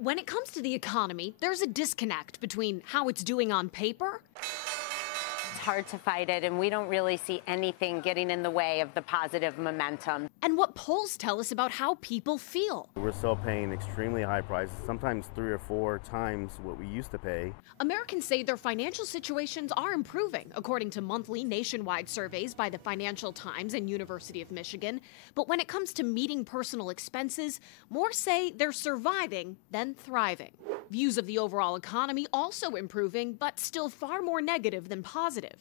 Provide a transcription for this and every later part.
When it comes to the economy, there's a disconnect between how it's doing on paper. It's hard to fight it, and we don't really see anything getting in the way of the positive momentum. And what polls tell us about how people feel. We're still paying extremely high prices, sometimes 3 or 4 times what we used to pay. Americans say their financial situations are improving, according to monthly nationwide surveys by the Financial Times and University of Michigan. But when it comes to meeting personal expenses, more say they're surviving than thriving. Views of the overall economy also improving, but still far more negative than positive.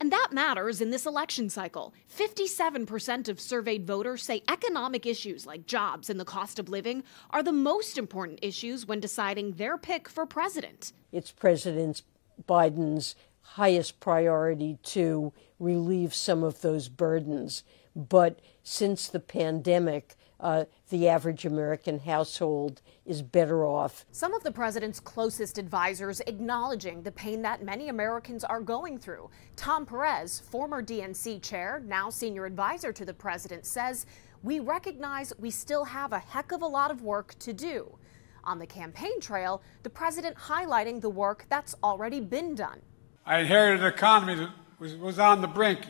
And that matters in this election cycle. 57% of surveyed voters say economic issues like jobs and the cost of living are the most important issues when deciding their pick for president. It's President Biden's highest priority to relieve some of those burdens. But since the pandemic, the average American household is better off. Some of the president's closest advisors acknowledging the pain that many Americans are going through. Tom Perez, former DNC chair, now senior advisor to the president, says, "We recognize we still have a heck of a lot of work to do." On the campaign trail, the president highlighting the work that's already been done. I inherited an economy that was on the brink,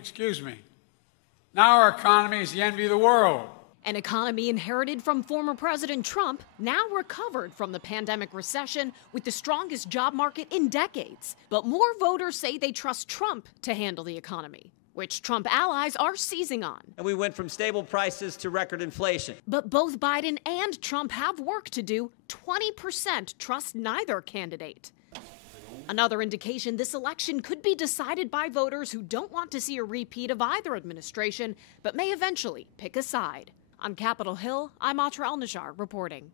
Now our economy is the envy of the world. An economy inherited from former President Trump, now recovered from the pandemic recession with the strongest job market in decades. But more voters say they trust Trump to handle the economy, which Trump allies are seizing on. And we went from stable prices to record inflation. But both Biden and Trump have work to do. 20% trust neither candidate. Another indication this election could be decided by voters who don't want to see a repeat of either administration, but may eventually pick a side. On Capitol Hill, I'm Atra El-Najjar reporting.